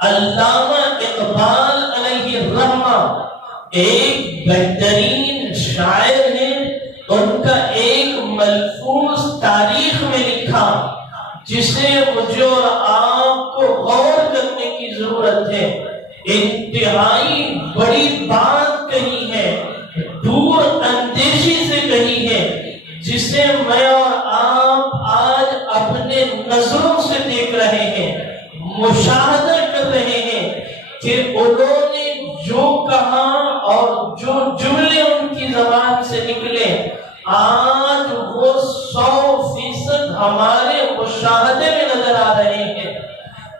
علامہ اقبال علیہ الرحمہ ایک بہترین شاعر ہیں. ان کا ایک ملفوظ تاریخ میں لکھا جسے مجھے اور آپ کو غور کرنے کی ضرورت ہے. انتہائی بڑی بات کہی ہے, دور اندیشی سے کہی ہے, جسے میں اور آپ آج اپنے نظروں سے دیکھ رہے ہیں, مشاہدہ کر رہے ہیں کہ انہوں نے جو کہا اور جو جملے ان کی زبان سے نکلے آج وہ 100% ہمارے مشاہدے میں نظر آ رہے ہیں.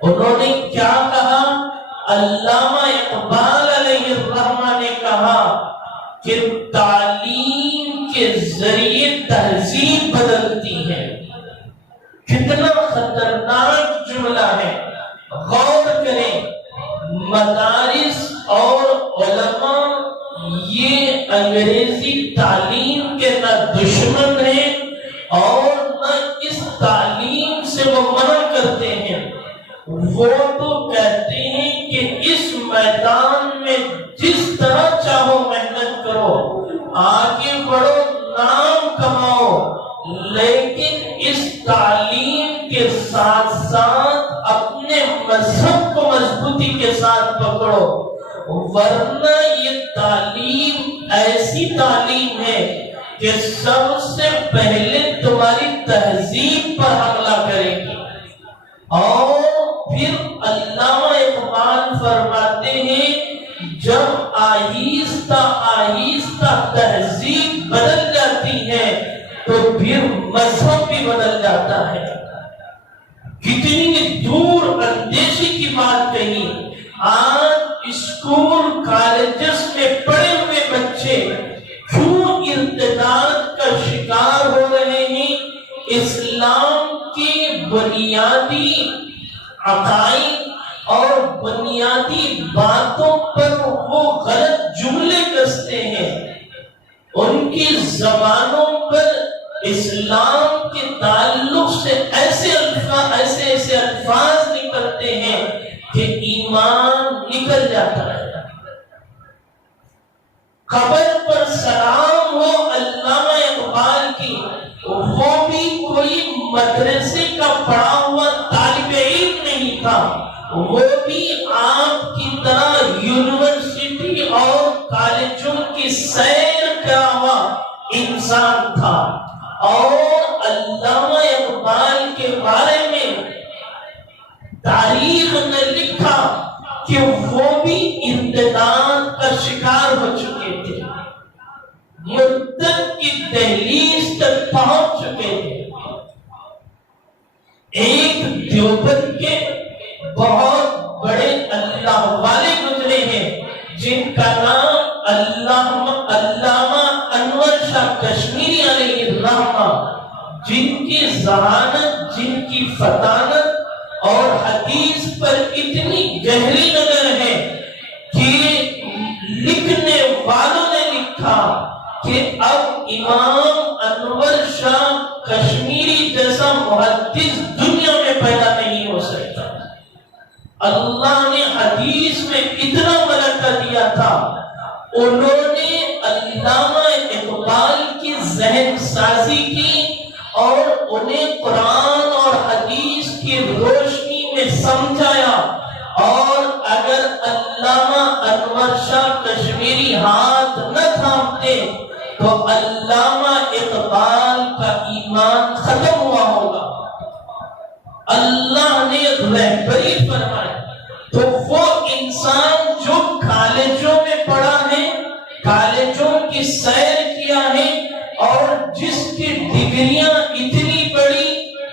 انہوں نے کیا کہا؟ علامہ اقبال علیہ الرحمہ نے کہا کہ تعلیم کے ذریعے تہذیب بدلتی ہے. کتنا خطرناک جملہ ہے, غور کریں. مدارس اور علماء یہ انگریزی تعلیم کے نہ دشمن ہیں اور نہ اس تعلیم سے وہ منع کرتے ہیں. وہ تو کہتے ہیں کہ اس میدان میں جس طرح چاہو محنت کرو, آگے بڑھو, نام کماؤ, لیکن اس تعلیم کے ساتھ ساتھ اپنے مذہب کو مضبوطی کے ساتھ پکڑو, ورنہ یہ تعلیم ایسی تعلیم ہے کہ سب سے پہلے تمہاری تہذیب پر حملہ کرے گی. اور پھر علامہ اقبال فرماتے ہیں جب آہستہ آہستہ تہذیب بدل جاتی ہے تو پھر مذہب بھی بدل جاتا ہے. کتنی دور اندیشی کی بات کہی. آج اسکول کالجز میں پڑھے ہوئے بچے کیوں ارتداد کا شکار ہو رہے ہیں؟ اسلام کی بنیادی عقائد اور بنیادی باتوں پر وہ غلط جملے کستے ہیں. ان کی زبانوں پر اسلام کے تعلق سے ایسے الفاظ نکلتے ہیں کہ ایمان نکل جاتا ہے. قبر پر سلام ہو علامہ اقبال کی, وہ بھی کوئی مدرسے کا پڑھا ہوا طالب علم نہیں تھا, وہ بھی آپ کی طرح یونیورسٹی اور کالجوں کی سیر کرا ہوا انسان تھا. اور علامہ اقبال کے بارے میں تاریخ نے لکھا کہ وہ بھی ارتداد کا شکار ہو چکے تھے, مرتد کی دہلیز تک پہنچ چکے تھے. ایک دیوبند کے بہت بڑے اللہ والے گزرے ہیں جن کا نام علامہ انور شاہ کشمیری علیہ الرحمہ, جن کی ذہانت, جن کی فطانت اور حدیث پر اتنی گہری نظر ہے کہ لکھنے والوں نے لکھا کہ اب امام انور شاہ کشمیری جیسا محدث دنیا میں پیدا نہیں ہو سکتا. اللہ نے حدیث میں اتنا ملکہ دیا تھا. انہوں نے علامہ اقبال کی ذہن سازی کی اور انہیں قرآن اور حدیث کی روشنی میں سمجھایا. اور اگر علامہ انور شاہ کشمیری ہاتھ نہ تھامتے تو علامہ اقبال کا ایمان ختم ہوا ہوگا. اللہ نے رہبری فرمائی. تو وہ انسان جو کالجوں میں پڑھا ہے, کالجوں کی سیر کیا ہے, اور جس کی ڈگریاں اتنی بڑی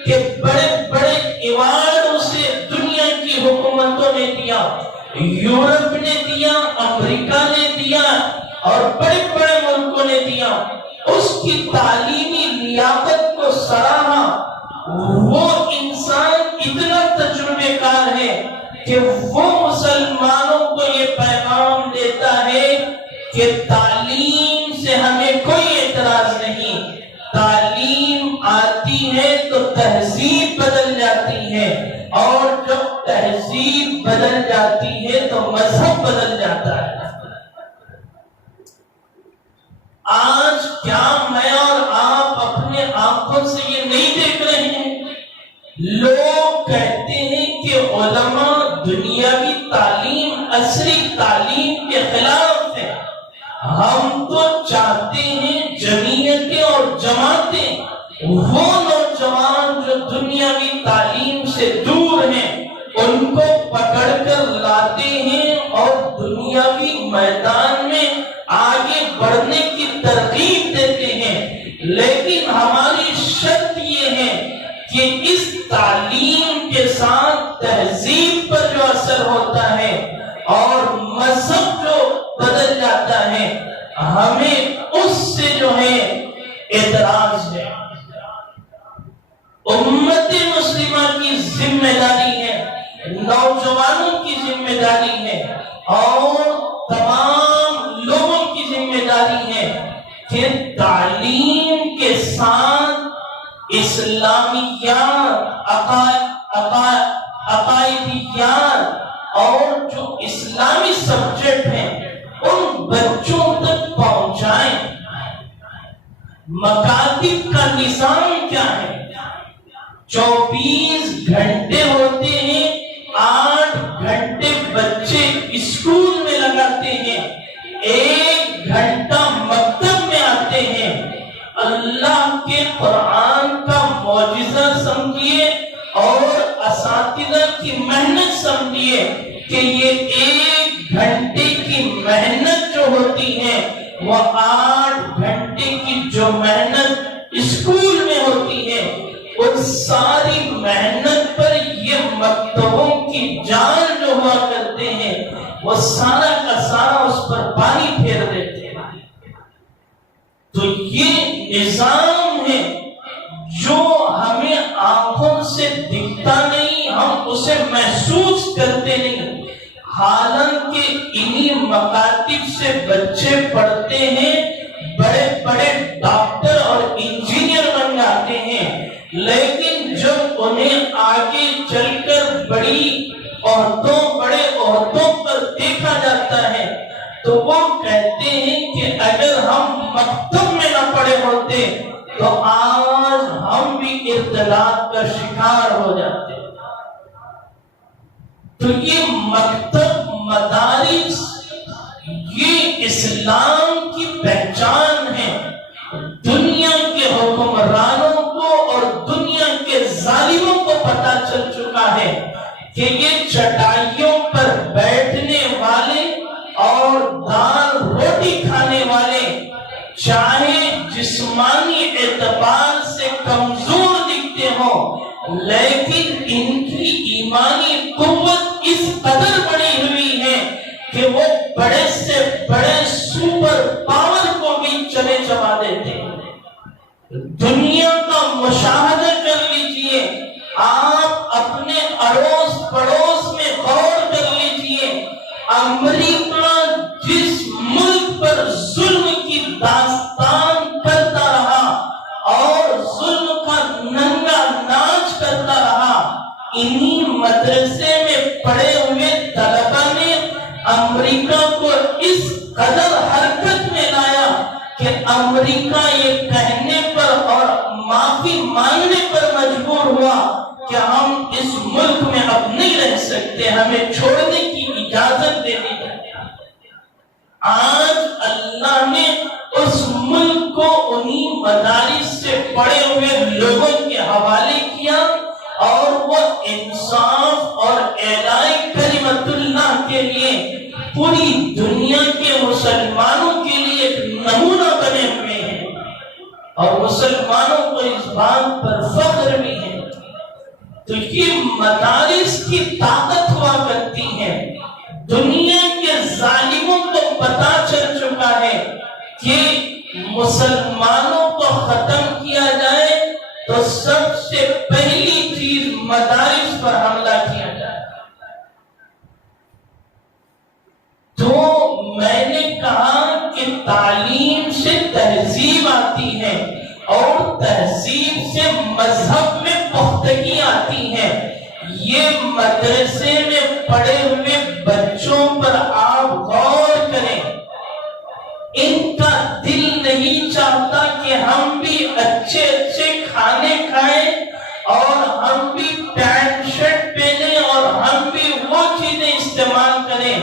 کہ بڑے بڑے ایوارڈ اسے دنیا کی حکومتوں نے دیا, یورپ نے دیا, امریکہ نے دیا اور بڑے بڑے ملکوں نے دیا, اس کی تعلیمی لیاقت کو سراہا. وہ انسان اتنا تجربے کار ہے کہ وہ مسلمانوں کو یہ پیغام دیتا ہے کہ تعلیم سے ہمیں کوئی اعتراض نہیں, تعلیم آتی ہے تو تہذیب بدل جاتی ہے, اور جب تہذیب تہذیب بدل جاتی ہے تو مذہب بدل جاتا ہے۔ آج کیا میں اور آپ اپنے آنکھوں سے یہ نہیں دیکھ رہے ہیں؟ لوگ کہتے ہیں کہ علماء دنیاوی تعلیم عصری تعلیم کے خلاف ہے۔ ہم تو چاہتے ہیں جمعیتیں اور جماعتیں وہ نوجوان جو دنیاوی تعلیم سے دور ہیں ان کو پکڑ کر لاتے ہیں اور دنیاوی میدان میں آگے بڑھنے کی ترغیب دیتے ہیں، لیکن ہماری شرط یہ ہے کہ اس تعلیم کے ساتھ تہذیب پر جو اثر ہوتا ہے اور مذہب جو بدل جاتا ہے ہمیں اس سے جو ہے اعتراض ہے۔ امت مسلمہ کی ذمہ داری ہے، نوجوانوں کی ذمہ داری ہے اور تمام لوگوں کی ذمہ داری ہے کہ تعلیم کے ساتھ اسلامیات، عقائدیات اور جو اسلامی سبجیکٹ ہیں ان بچوں تک پہنچائیں۔ مکاتب کا نظام کیا ہے؟ 24 گھنٹے ہوتے ہیں، 8 گھنٹے بچے اسکول میں لگاتے ہیں، 1 گھنٹہ مکتب میں آتے ہیں۔ اللہ کے قرآن کا معجزہ سمجھیے اور اساتذہ کی محنت سمجھیے کہ یہ 1 گھنٹے کی محنت جو ہوتی ہے وہ 8 گھنٹے کی جو محنت اسکول میں ہوتی ہے ان ساری محنت پر یہ مکتبوں کی جان جو ہوا کرتے ہیں وہ سارا کا سارا اس پر پانی پھیر دیتے ہیں۔ تو یہ نظام ہے جو ہمیں آنکھوں سے دکھتا نہیں، ہم اسے محسوس کرتے نہیں، حالانکہ انہی مکاتب سے بچے پڑھتے ہیں، بڑے بڑے ڈاکٹر اور انجینئر بن جاتے ہیں، لیکن جب انہیں آگے چل کر بڑی عہدوں بڑے عہدوں پر دیکھا جاتا ہے تو وہ کہتے ہیں کہ اگر ہم مکتب میں نہ پڑے ہوتے تو آج ہم بھی ارتداد کا شکار ہو جاتے۔ تو یہ مکتب مدارس یہ اسلام کی پہچان ہے۔ دنیا کے حکمرانوں کو اور دنیا کے ظالموں کو پتا چل چکا ہے کہ یہ چٹائیوں پر بیٹھنے والے اور دال روٹی کھانے والے چاہے جسمانی اعتبار سے کمزور دکھتے ہوں لیکن ان کی ایمانی قوت اس قدر بڑی ہوئی ہے کہ وہ بڑے سے بڑے سپر پاور کو بھی چلے چبا دیتے ہیں۔ دنیا کا مشاہدہ کر لیجئے، آپ اپنے اڑوس پڑوس میں غور کر لیجئے، امریکہ جس ملک پر ظلم کی داستان کرتا رہا اور ظلم کا ننگا ناچ کرتا رہا، انہی مدرسے میں پڑے ہوئے طلبہ نے امریکہ کو اس قدر حرکت میں لایا کہ امریکہ یہ کہنے پر اور معافی مانگنے پر مجبور ہوا کہ ہم اس ملک میں اب نہیں رہ سکتے، ہمیں چھوڑنے کی اجازت دے دی جائے۔ آج اللہ نے اس ملک کو انہی مدارس سے پڑے ہوئے لوگوں کے حوالے کیا اور وہ انصاف اور اعلاء کلمت اللہ کے لیے پوری دنیا کے مسلمانوں کے لیے ایک نمونہ بنے ہوئے ہیں اور مسلمانوں کو اس بات پر فخر بھی ہے۔ تو یہ مدارس کی طاقت ہوا کرتی ہے۔ دنیا کے ظالموں کو پتا چل چکا ہے کہ مسلمانوں کو ختم کیا جائے تو سب سے پہلی چیز مدارس پر حملہ کیا جائے۔ تو میں نے کہا کہ تعلیم سے تہذیب آتی ہے اور تہذیب سے مذہب میں پختگی آتی ہے۔ یہ مدرسے میں پڑھے ہوئے بچوں پر آپ غور کریں، ان کا دل نہیں چاہتا کہ ہم بھی اچھے اچھے کھانے کھائیں اور ہم بھی پینٹ شرٹ پہنیں اور ہم بھی وہ چیزیں استعمال کریں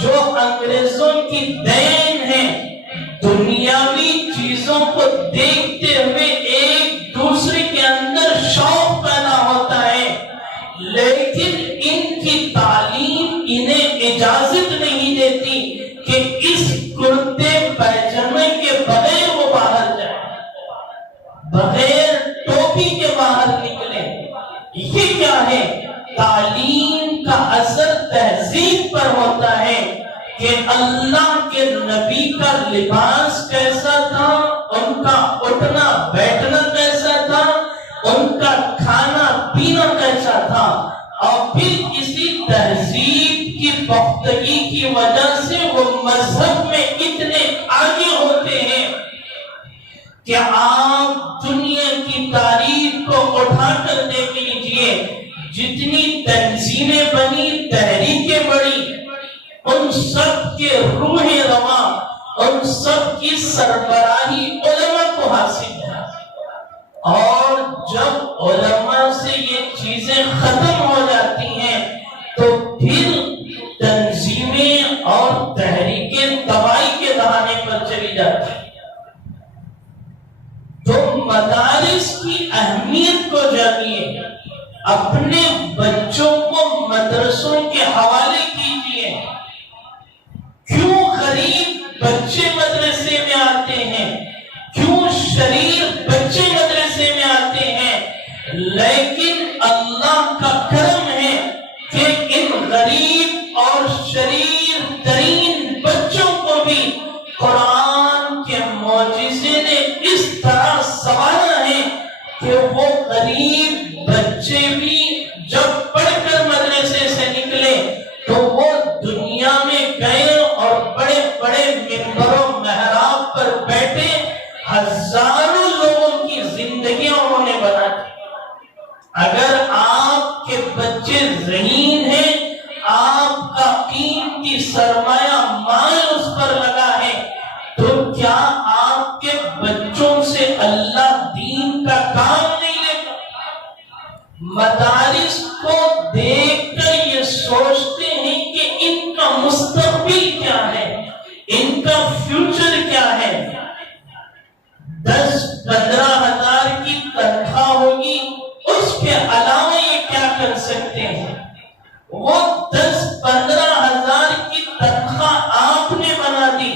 جو انگریزوں کی دین ہے۔ دنیاوی چیزوں کو دیکھتے ہوئے ایک دوسرے کے اندر شوق پیدا ہوتا ہے، لیکن ان کی تعلیم انہیں اجازت نہیں دیتی کہ اس کرتے پیجامے کے بغیر وہ باہر جائیں، بغیر ٹوپی کے باہر نکلیں۔ یہ کیا ہے؟ تعلیم کا اثر تہذیب پر ہوتا ہے کہ اللہ کے نبی کا لباس کیسا تھا، ان کا اٹھنا بیٹھنا کیسا تھا، ان کا کھانا پینا کیسا تھا، اور پھر اسی تہذیب کی پختگی کی وجہ سے وہ مذہب میں اتنے آگے ہوتے ہیں کہ آپ دنیا کی تاریخ کو اٹھا کر دیکھ لیجئے، جتنی تنظیمیں بنی، تحریکیں بڑی، ان سب کے روح رواں، ان سب کی سربراہی علماء کو حاصل ہے، اور جب علماء سے یہ چیزیں ختم ہو جاتی ہیں تو پھر تنظیمیں اور تحریکیں تباہی کے دہانے پر چلی جاتی ہیں۔ تو مدارس کی اہمیت کو جانیے، اپنے بچوں کو مدرسوں کے حوالے کیجیے۔ کیوں غریب بچے مدرسے میں آتے ہیں، کیوں شریف بچے مدرسے میں آتے ہیں، لیکن اللہ کا کرم ہے کہ ان غریب اور شریف ترین بچوں کو بھی قرآن کے معجزے نے اس طرح سنوارا ہے کہ وہ غریب بچے بھی جب پڑھ کر مدرسے سے نکلے تو وہ دنیا میں گئے اور بڑے بڑے منبر و محراب پر بیٹھے ہزاروں لوگوں کی زندگیاں انہوں نے بنا دی۔ اگر آپ کے بچے ذہین ہیں، آپ کا قیمتی سرمایہ مال اس پر لگا ہے، تو کیا آپ کے بچوں سے اللہ دین کا کام نہیں لے گا؟ مدارس کو دیکھ کر یہ سوچتے ہیں کہ ان کا مستقبل کیا ہے، ان کا فیوچر کیا ہے۔ 10-15 ہزار کی تنخواہ ہوگی، اس کے علاوہ یہ کیا کر سکتے ہیں؟ وہ 10-15 ہزار کی تنخواہ آپ نے بنا دی،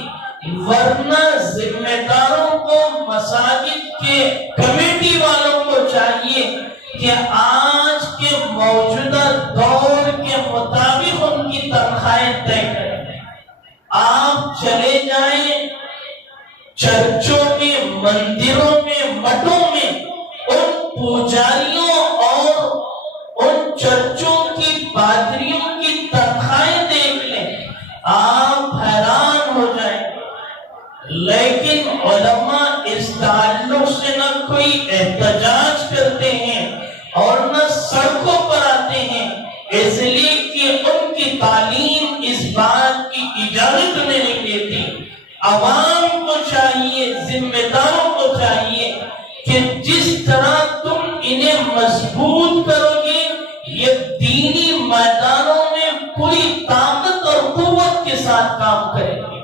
ورنہ ذمہ داروں کو، مساجد کے کمیٹی والوں کو چاہیے کہ آج کے موجودہ دور کے مطابق ان کی تنخواہیں طے کریں۔ آپ چلے جائیں چرچوں میں، مندروں میں، مٹوں میں، ان پوجاریوں اور ان چرچوں کی پادریوں کی تنخواہیں دیکھ لیں، آپ حیران ہو جائیں۔ لیکن علماء اس تعلق سے نہ کوئی احتجاج کرتے ہیں اور نہ سڑکوں پر آتے ہیں، اس لیے کہ ان کی تعلیم اس بات کی اجازت نہیں دیتی۔ عوام کو چاہیے، ذمہ داروں کو چاہیے کہ جس طرح تم انہیں مضبوط کرو گے، یہ دینی میدانوں میں پوری طاقت اور قوت کے ساتھ کام کریں گے۔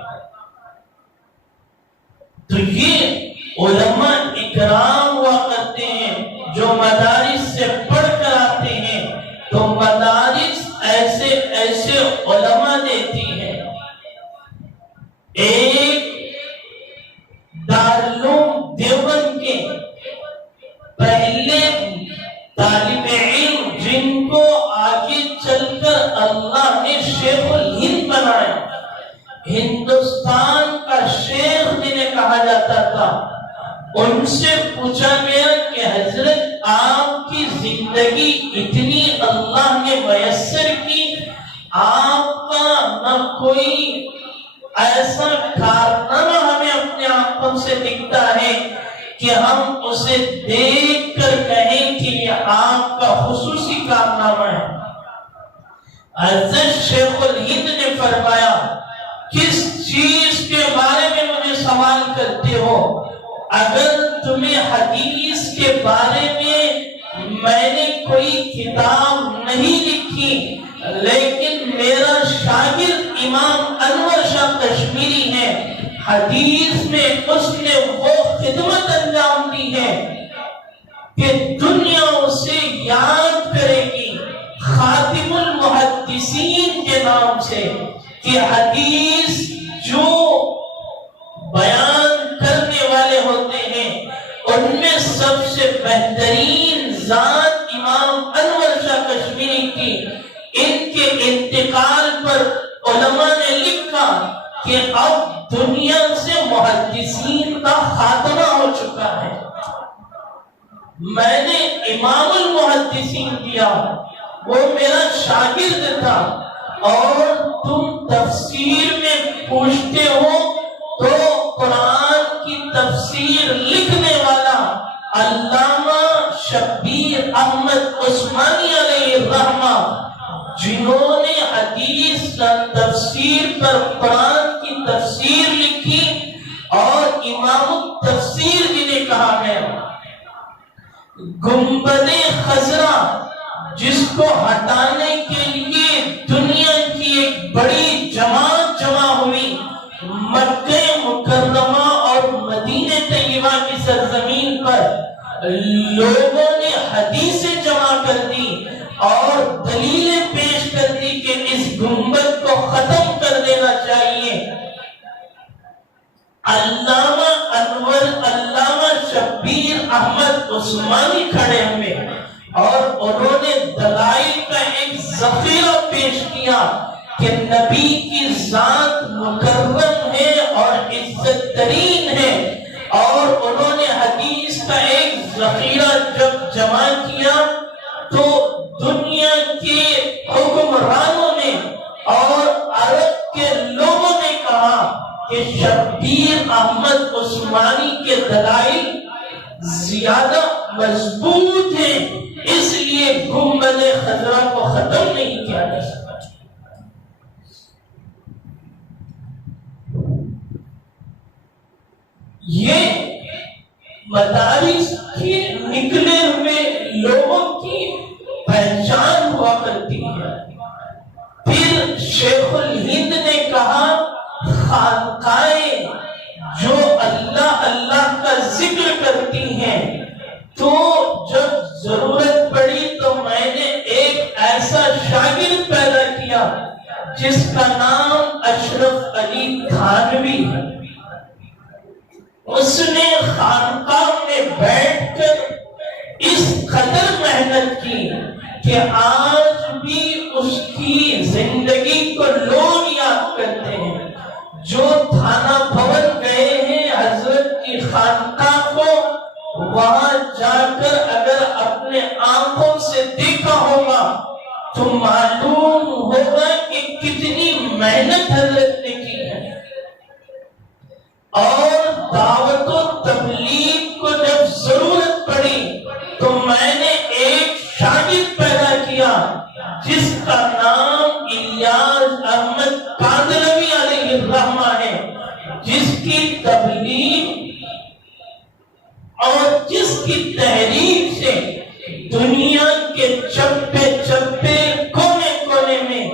تو یہ علماء اکرام ہوا کرتے ہیں جو مدارس سے پڑھ کر آتے ہیں، تو مدارس ایسے ایسے علماء دیتی ہے۔ ایک دارالعلوم دیوبند کے پہلے طالب علم جن کو آگے چل کر اللہ نے شیخ الہند بنایا، ہندوستان کا شیخ جنہیں کہا جاتا تھا، ان سے پوچھا گیا کہ حضرت آپ کی زندگی اتنی اللہ نے میسر کی، آپ کا نہ کوئی ایسا کارنامہ ہمیں اپنے آنکھوں سے دکھتا ہے کہ ہم اسے دیکھ کر کہیں کہ یہ آپ کا خصوصی کارنامہ ہے۔ حضرت شیخ الہند نے فرمایا کس چیز کے بارے میں مجھے سوال کرتے ہو؟ اگر تمہیں حدیث کے بارے میں نے کوئی کتاب نہیں لکھی، لیکن میرا شاگرد امام انور شاہ کشمیری ہے، حدیث میں اس نے وہ خدمت انجام دی ہے کہ دنیا اسے یاد کرے گی خاتم المحدثین کے نام سے، کہ حدیث جو بیان کرنے والے ہوتے ہیں ان میں سب سے بہترین ذات امام انور شاہ کشمیری کی۔ ان کے انتقال پر علماء نے لکھا کہ اب دنیا سے محدثین کا خاتمہ ہو چکا ہے۔ میں نے امام المحدثین دیا، وہ میرا شاگرد تھا، اور تم تفسیر میں پوچھتے ہو تو قرآن کی تفسیر لکھنے والا علامہ شبیر احمد عثمانی علیہ الرحمہ، جنہوں نے حدیث تفسیر پر قرآن کی تفسیر لکھی اور امام التفسیر جنہیں کہا گیا، گنبد خضرا جس کو ہٹانے کے لیے دنیا کی ایک بڑی جماعت جمع ہوئی، مکہ مکرمہ اور مدینہ طیبہ کی سرزمین پر لوگوں نے حدیثیں جمع کر دی اور دلیلیں پیش کر دی کہ اس گنبد کو ختم کر دینا چاہیے۔ علامہ انور، علامہ شبیر احمد عثمانی کھڑے ہوئے اور انہوں نے دلائل کا ایک ذخیرہ پیش کیا کہ نبی کی ذات مکرم ہے اور عزت ترین ہے، اور انہوں نے حدیث کا ایک ذخیرہ جب جمع کیا تو دنیا کے حکمرانوں نے اور عرب کے لوگوں نے کہا کہ شبیر احمد عثمانی کے دلائل زیادہ مضبوط ہیں، اس لیے گنبد خضرا کو ختم نہیں کیا جا سکتا۔ یہ مدارس کے نکلے ہوئے لوگوں کی پہچان ہوا کرتی ہے۔ پھر شیخ الہند نے کہا خانقاہیں جو اللہ اللہ کا ذکر کرتی ہیں، تو جب ضرورت پڑی تو میں نے ایک ایسا شاگرد پیدا کیا جس کا نام اشرف علی تھانوی ہے۔ اس نے خانقاہ میں بیٹھ کر اس قدر محنت کی کہ آج بھی اس کی زندگی کو لوگ یاد کرتے ہیں۔ جو تھانہ بھون گئے ہیں حضرت کی خانقاہ کو، وہاں جا کر اگر اپنے آنکھوں سے دیکھا ہوگا تو معلوم ہوگا کہ کتنی محنت حضرت نے کی ہے۔ اور دعوت و تبلیغ کو جب ضرورت پڑی تو میں نے ایک شاگرد پیدا کیا جس کا نام الیاس احمد کاندلوی علیہ الرحمہ ہے، جس کی تبلیغ اور جس کی تحریک سے دنیا کے چپے چپے کونے کونے میں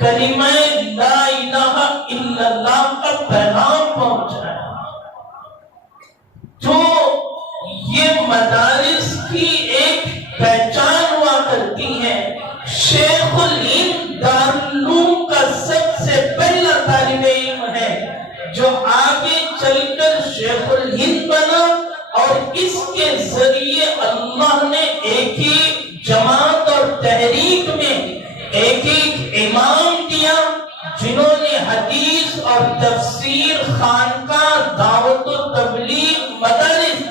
کلمہ لا الہ الا اللہ کا پیغام پہنچا ہے۔ تو یہ مدارس کی ایک پہچان ہوا کرتی ہے۔ شیخ الہند دارالعلوم کا سب سے پہلا طالب علم ہے جو آگے چل کر شیخ الہند بنا، اور اس کے ذریعے اللہ نے ایک ایک جماعت اور تحریک میں ایک ایک امام دیا جنہوں نے حدیث اور تفسیر، خانقاہ، دعوت و تبلیغ، مدارس،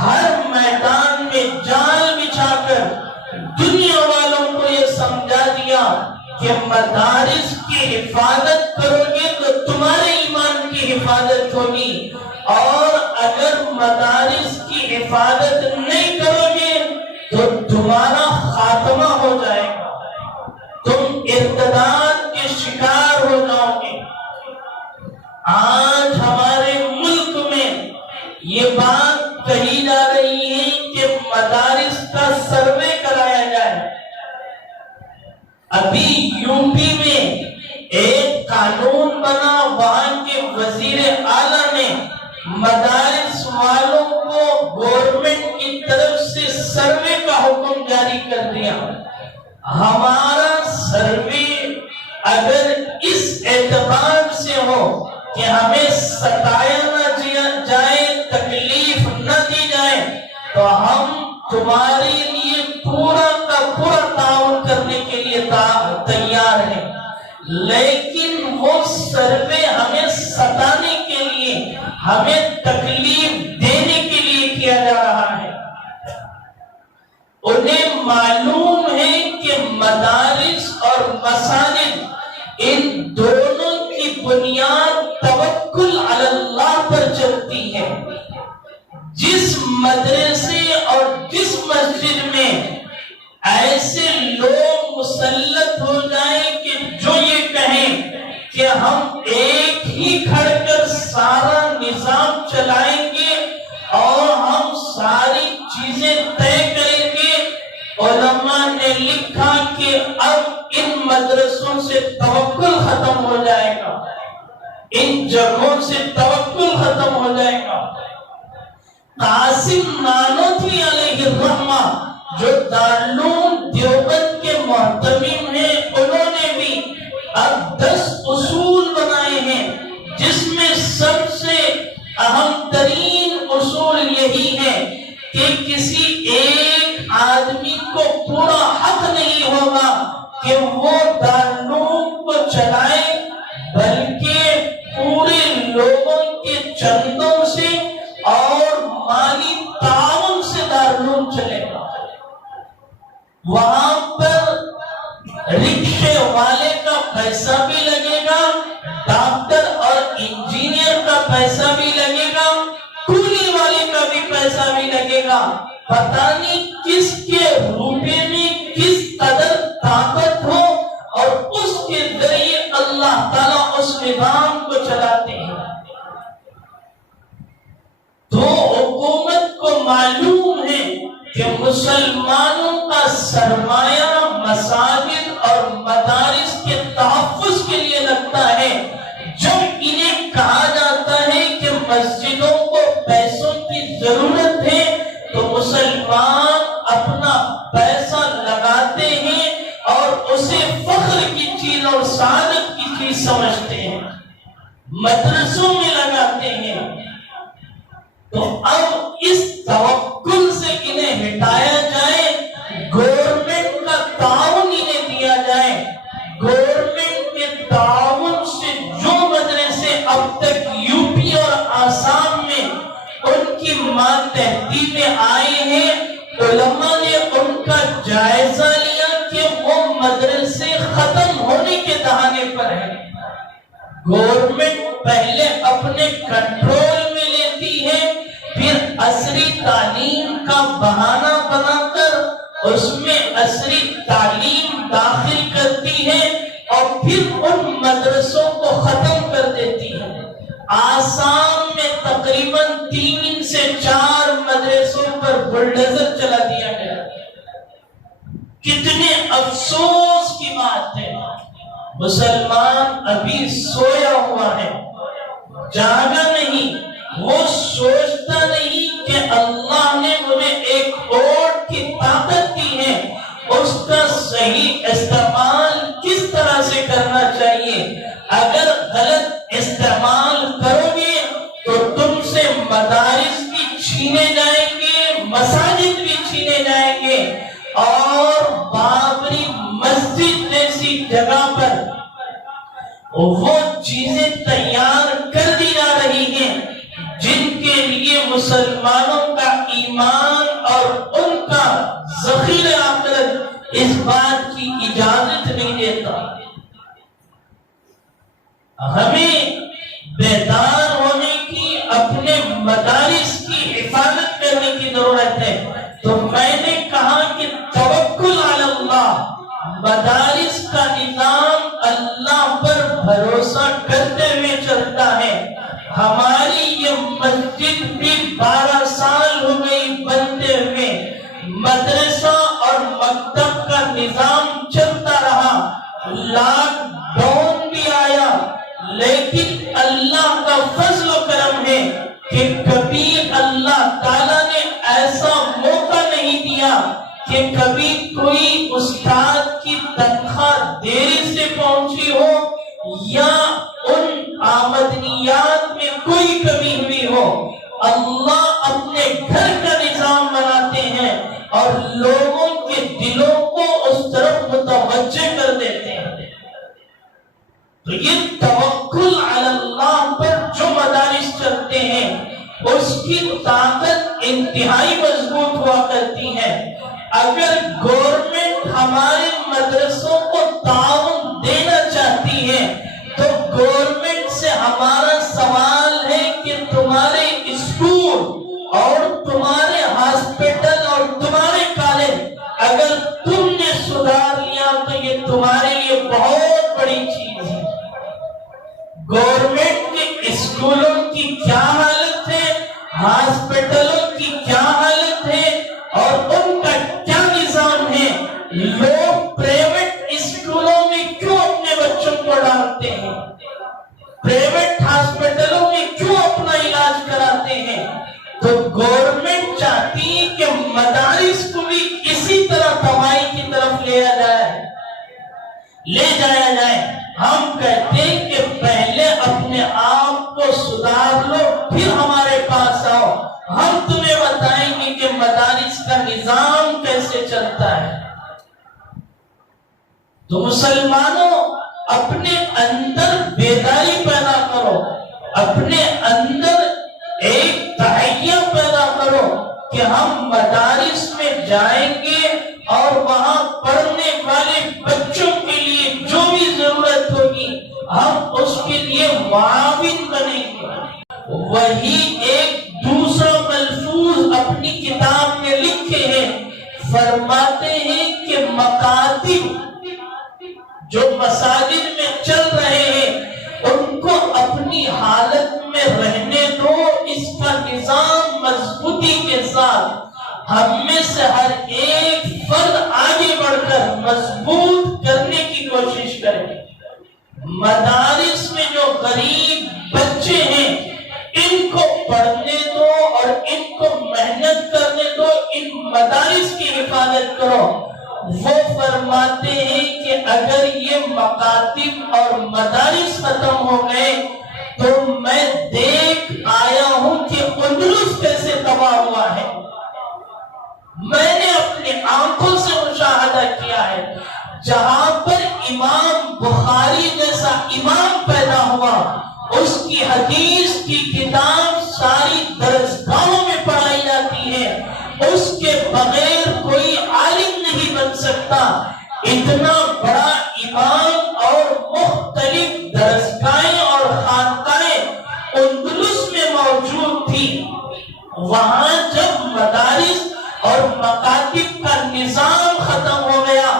ہر میدان میں جال بچھا کر دنیا والوں کو یہ سمجھا دیا کہ مدارس کی حفاظت کرو گے تو تمہارے ایمان کی حفاظت ہوگی، اور اگر مدارس کی حفاظت نہیں کرو گے تو تمہارا خاتمہ ہو جائے گا، تم ارتداد آج ہمارے ملک میں یہ بات کہی جا رہی ہے کہ مدارس کا سروے کرایا جائے۔ ابھی یوپی میں ایک قانون بنا، وہاں کے وزیر اعلیٰ نے مدارس والوں کو گورنمنٹ کی طرف سے سروے کا حکم جاری کر دیا۔ ہمارا سروے اگر اس اعتبار سے ہو کہ ہمیں ستایا نہ جائے، تکلیف نہ دی جائے، تو ہم تمہارے لیے پورا کا پورا تعاون کرنے کے لیے تیار ہیں، لیکن وہ سروے ہمیں ستانے کے لیے، ہمیں تکلیف دینے کے لیے کیا جا رہا ہے۔ انہیں معلوم ہے کہ مدارس اور مساجد ان دونوں کی بنیاد توکل علی اللہ پر چلتی ہے۔ جس مدرسے اور جس مسجد میں ایسے لوگ مسلط ہو جائیں کہ جو یہ کہیں کہ ہم ایک ہی کھڑ کر سارا نظام چلائیں گے اور ہم ساری چیزیں طے کریں گے، علماء نے لکھا کہ اب ان مدرسوں سے توکل ختم ہو جائے گا، ان جگہوں سے توکل ختم ہو جائے گا۔ قاسم نانوتوی علیہ الرحمہ جو دارالعلوم دیوبند کے محتمم ہیں، انہوں نے بھی اب 10 اصول بنائے ہیں، جس میں سب سے اہم ترین اصول یہی ہے کہ کسی ایک آدمی کو پورا حق نہیں ہوگا کہ وہ دارالعلوم کو چلائے، بلکہ پورے لوگوں کے چندوں سے اور مالی تعاون سے دارالعلوم چلے گا۔ وہاں پر رکشے والے کا پیسہ بھی لگے گا، ڈاکٹر اور انجینئر کا پیسہ بھی لگے گا، کولی والے کا بھی پیسہ بھی لگے گا۔ پتہ نہیں کس کے روپے میں کس قدر طاقت ہو، اور اس کے ذریعے اللہ تعالیٰ اس نظام کو چلاتے ہیں۔ تو حکومت کو معلوم ہے کہ مسلمانوں کا سرمایہ مساجد اور مدارس کے تحفظ کے لیے لگتا ہے۔ جب انہیں کہا جاتا ہے کہ مسجدوں کو پیسوں کی ضرورت ہے، تو مسلمان اپنا پیسہ لگاتے ہیں اور اسے فخر کی چیز اور سعادت کی چیز سمجھتے ہیں، مدرسوں میں لگاتے ہیں۔ تو اب اس توکل سے انہیں ہٹایا جائے، گورنمنٹ کا تعاون انہیں دیا جائے۔ گورنمنٹ کے تعاون سے جو مدرسے اب تک یوپی اور آسام میں ان کی ماتحتی میں آئے ہیں، علماء نے ان کا جائزہ لیا کہ وہ مدرسے ختم ہونے کے دہانے پر ہیں۔ گورنمنٹ پہلے اپنے کنٹرول میں لیتی ہے، پھر عصری تعلیم کا بہانہ بنا کر اس میں عصری تعلیم داخل کرتی ہے اور پھر ان مدرسوں کو ختم کر دیتی ہے۔ آسام میں تقریباً 3 سے 4 مدرسوں پر بلڈوزر چلا دیا گیا۔ کتنے افسوس کی بات ہے، مسلمان ابھی سویا ہوا ہے، جاگا نہیں، وہ سوچتا نہیں کہ اللہ نے مجھے ایک ووٹ کی طاقت دی ہے، اس کا صحیح استعمال کس طرح سے کرنا چاہیے۔ اگر غلط استعمال کرو گے تو تم سے مدارس بھی چھینے جائیں گے، مساجد بھی چھینے جائیں گے، اور بابری مسجد جیسی جگہ پر وہ چیزیں تیار کر دی جا رہی ہیں جن کے لیے مسلمانوں کا ایمان اور ان کا ذخیرہ آخرت اس بات کی اجازت نہیں دیتا۔ ہمیں بیدار ہونے کی، اپنے مدارس کی حفاظت کرنے کی ضرورت ہے۔ تو میں نے کہا کہ توکل علی اللہ، مدارس کا نظام اللہ پر بھروسہ کرتے ہوئے چلتا ہے۔ لاک ڈاؤن بھی آیا، لیکن اللہ کا فضل و کرم ہے کہ کبھی اللہ تعالیٰ نے ایسا موقع نہیں دیا کہ کبھی کوئی استاد کی تنخواہ دیر سے پہنچی ہو یا ان آمدنیات میں کوئی کمی ہوئی ہو۔ اللہ اپنے گھر کا نظام بناتے ہیں اور لوگوں کے دلوں کو اس طرف متوجہ کر دیتے ہیں۔ تو یہ توکل علی اللہ پر جو مدارس چلتے ہیں اس کی طاقت انتہائی مضبوط ہوا کرتی ہے۔ اگر گورنمنٹ ہمارے مدرسوں کو تعاون دینا چاہتی ہے تو گورنمنٹ سے ہمارا سوال ہے کہ تمہارے اسکول اور تمہارے ہاسپٹل اور تمہارے کالج اگر تم نے سدھار لیا تو یہ تمہارے لیے بہت بڑی چیز ہے۔ گورنمنٹ کے اسکولوں کی کیا حالت ہے، ہاسپٹلوں کی کیا حالت ہے اور ان کا کیا نظام ہے، لوگ پرائیویٹ اسکولوں میں کیوں اپنے بچوں کو ڈالتے ہیں، پرائیویٹ ہاسپٹلوں میں کیوں اپنا علاج کراتے ہیں؟ تو گورنمنٹ چاہتی ہے کہ مدارس کو بھی اسی طرح تباہی کی طرف لے جایا جائے۔ ہم کہتے ہیں کہ پہلے اپنے آپ کو سدھار لو پھر ہمارے پاس آؤ، ہم تمہیں بتائیں گے کہ مدارس کا نظام کیسے چلتا ہے۔ تو مسلمانوں اپنے اندر بیداری پیدا کرو، اپنے اندر ایک تہیہ پیدا کرو کہ ہم مدارس میں جائیں گے اور وہاں پڑھنے والے بچوں کے لیے جو بھی ضرورت ہوگی ہم اس کے لیے معاون بنیں گے۔ وہی ایک دوسرا ملفوظ اپنی کتاب میں لکھے ہیں، فرماتے ہیں کہ مکاتب جو مساجد میں چل رہے ہیں ان کو اپنی حالت میں رہنے دو، اس کا نظام مضبوطی کے ساتھ ہم میں سے ہر ایک فرد آگے بڑھ کر مضبوط کرنے کی کوشش کرے۔ مدارس میں جو غریب بچے ہیں ان کو پڑھنے دو اور ان کو محنت کرنے دو، ان مدارس کی حفاظت کرو۔ وہ فرماتے ہیں کہ اگر یہ مکاتب اور مدارس ختم ہو گئے تو میں دیکھ آیا ہوں کہ اندلس کیسے تباہ ہوا ہے۔ میں نے اپنی آنکھوں سے مشاہدہ کیا ہے، جہاں پر امام بخاری جیسا امام پیدا ہوا اس کی حدیث کی کتاب ساری درسگاہوں میں پڑھائی جاتی ہے، اس کے بغیر کوئی عالم نہیں بن سکتا۔ اتنا بڑا امام اور مختلف درسگاہیں اور خانقاہیں اندلس میں موجود تھی، وہاں جب مدارس اور مکاتب کا نظام ختم ہو گیا،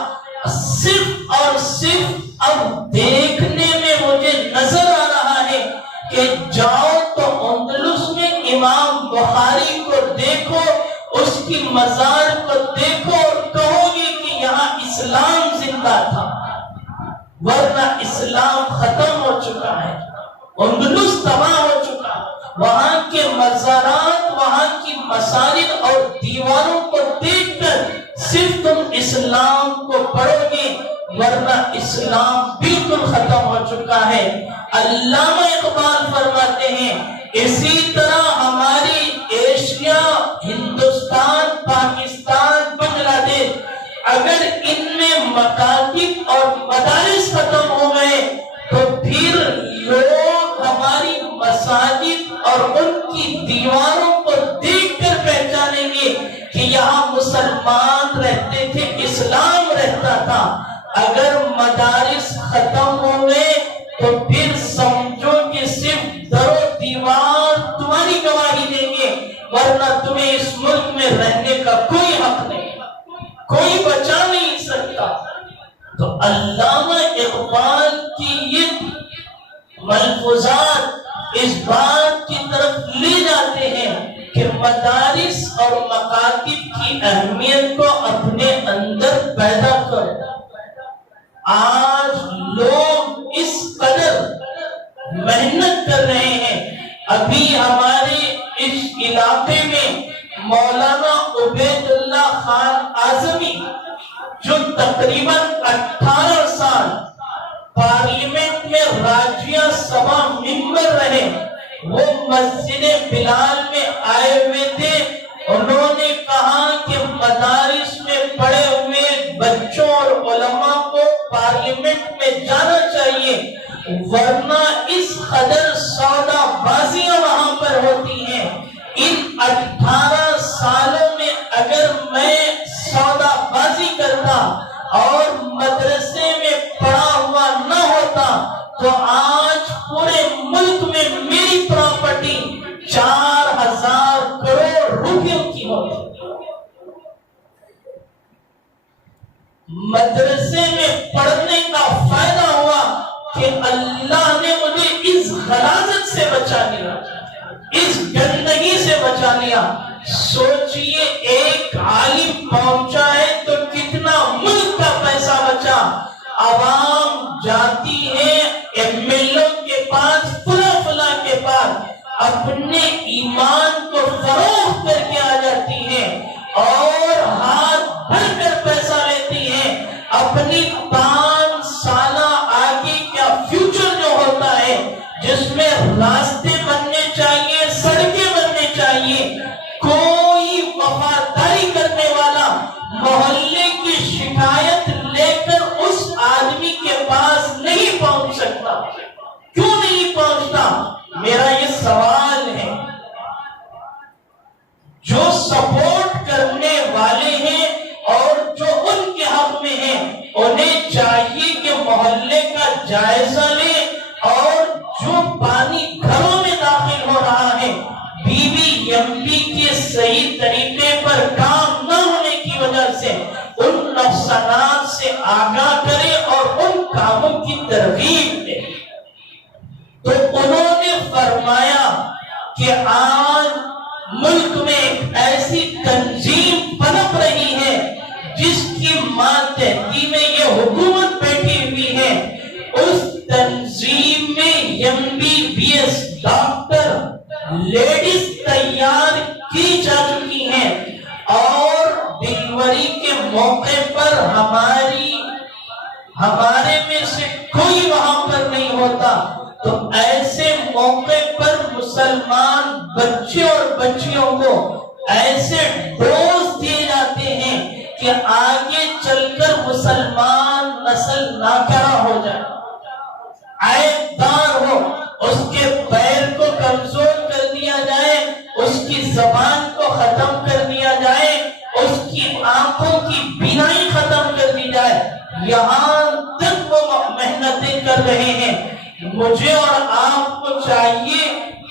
صرف اور صرف اب دیکھنے میں مجھے نظر آ رہا ہے کہ جاؤ تو اندلس میں امام بخاری کو دیکھو، اس کی مزار کو دیکھو اور کہو گے کہ یہاں اسلام زندہ تھا، ورنہ اسلام ختم ہو چکا ہے، اندلس تباہ ہو چکا۔ وہاں کے مزارات، وہاں کی مساجد اور دیواروں کو دیکھ کر صرف تم اسلام کو پڑھو گے، ورنہ اسلام بالکل ختم ہو چکا ہے۔ علامہ اقبال فرماتے ہیں اسی طرح ہماری ایشیا، ہندوستان، پاکستان، بنگلہ دیش، اگر ان میں مکاتب اور مدارس ختم ہو گئے تو پھر لوگ ہماری مساجد اور ان کی دیواروں کو دیکھ کر پہچانیں گے کہ یہاں مسلمان رہتے تھے، اسلام رہتا تھا۔ اگر مدارس ختم ہو گئے تو پھر سمجھو کہ صرف در و دیوار تمہاری گواہی دیں گے، ورنہ تمہیں اس ملک میں رہنے کا کوئی حق نہیں، کوئی بچا نہیں سکتا۔ تو علامہ اقبال کی یہ ملفوظات اس بات کی طرف لے جاتے ہیں کہ مدارس اور مکاتب کی اہمیت کو اپنے اندر پیدا کرو۔ آج لوگ ابھی ہمارے اس علاقے میں مولانا عبید اللہ خان اعظمی جو تقریباً 18 سال پارلیمنٹ میں راجیہ سبھا ممبر رہے، وہ مسجد بلال میں آئے ہوئے تھے۔ انہوں نے کہا کہ مدارس میں پڑھے ہوئے بچوں اور علماء کو پارلیمنٹ میں جانا چاہیے، ورنہ اس قدر سودا بازیاں وہاں پر ہوتی ہیں۔ ان 18 سالوں میں اگر میں سودا بازی کرتا اور مدرسے میں پڑھا ہوا نہ ہوتا تو آج پورے ملک میں میری پراپرٹی 4000 کروڑ روپیوں کی ہوتی۔ مدرسے میں پڑھنے کا فائدہ ہوا کہ اللہ نے مجھے اس غلاظت سے بچا لیا، اس گندگی سے بچا لیا۔ سوچئے ایک عالم پہنچا ہے تو کتنا ملک کا پیسہ بچا۔ عوام جاتی ہے ایم ایل او کے پاس، فلاں کے پاس، اپنے ایمان کو فروخت کر کے آ جاتی ہے اور ہاتھ بھر کر پیسہ لیتی ہے۔ اپنی 5 سالہ آگے کا فیوچر جو ہوتا ہے، جس میں راستے بننے چاہیے، سڑکیں بننے چاہیے، کوئی وفاداری کرنے والا محلے کی شکایت لے کر اس آدمی کے پاس نہیں پہنچ سکتا۔ کیوں نہیں پہنچتا؟ میرا یہ سوال ہے۔ جو سپورٹ کرنے والے ہیں اور جو ان کے حق میں ہیں، انہیں چاہیے کہ محلے کا جائزہ لیں، اور جو پانی گھروں میں داخل ہو رہا ہے BBMP کے صحیح طریقے پر کام نہ ہونے کی وجہ سے ان نقصانات سے آگاہ کرے اور ان کاموں کی ترغیب دے۔ تو انہوں نے فرمایا کہ آج ملک میں ایک ایسی تنظیم پنپ رہی ہے جس کی ماتحتی میں یہ حکومت بیٹھی ہوئی ہے۔ اس تنظیم میں MBBS ڈاکٹر لیڈیز تیار کی جا چکی ہیں، اور ڈیلیوری کے موقع پر ہمارے میں سے کوئی وہاں پر نہیں ہوتا۔ تو ایسے موقع پر مسلمان بچے اور بچیوں کو ایسے ڈوز دیے جاتے ہیں کہ آگے چل کر مسلمان نسل ناکارہ ہو جائے، عیب دار ہو، اس کے پیر کو کمزور کر دیا جائے، اس کی زبان کو ختم کر دیا جائے، اس کی آنکھوں کی بینائی ختم کر دی جائے۔ یہاں تک وہ محنتیں کر رہے ہیں۔ مجھے اور آپ کو چاہیے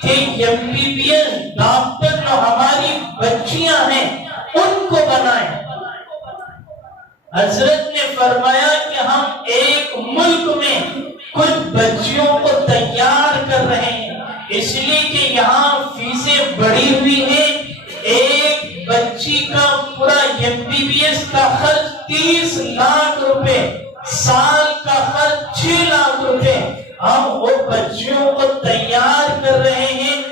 کہ MBBS ڈاکٹر جو ہماری بچیاں ہیں ان کو بنائیں۔ حضرت نے فرمایا کہ ہم ایک ملک میں کچھ بچیوں کو تیار کر رہے ہیں، اس لیے کہ یہاں فیسیں بڑھی ہوئی ہیں۔ ایک بچی کا پورا MBBS کا خرچ 30 لاکھ روپے، سال کا خرچ 6 لاکھ روپے۔ ہم وہ بچیوں کو تیار کر رہے ہیں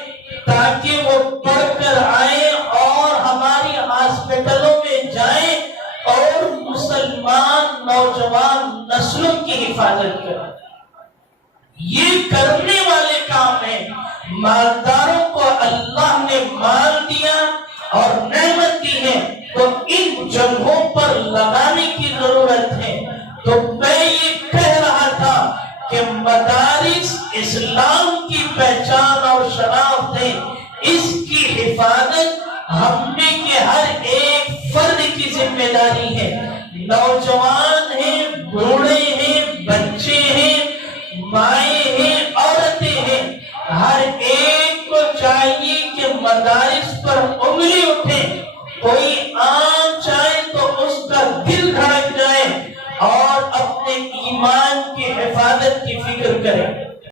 تاکہ وہ پڑھ کر آئیں اور ہماری ہاسپٹلوں میں جائیں اور مسلمان نوجوان نسلوں کی حفاظت کریں۔ یہ کرنے والے کام ہیں۔ مالداروں کو اللہ نے مال دیا اور نعمت دی ہے تو ان جگہوں پر لگانے کی ضرورت ہے۔ تو میں یہ کہہ رہا تھا کہ مدارس اسلام کی پہچان اور شناخت ہے، اس کی حفاظت ہم میں کے ہر ایک فرد کی ذمہ داری ہے۔ نوجوان ہیں، بوڑھے ہیں، بچے ہیں، مائیں ہیں، عورتیں ہیں، ہر ایک کو چاہیے کہ مدارس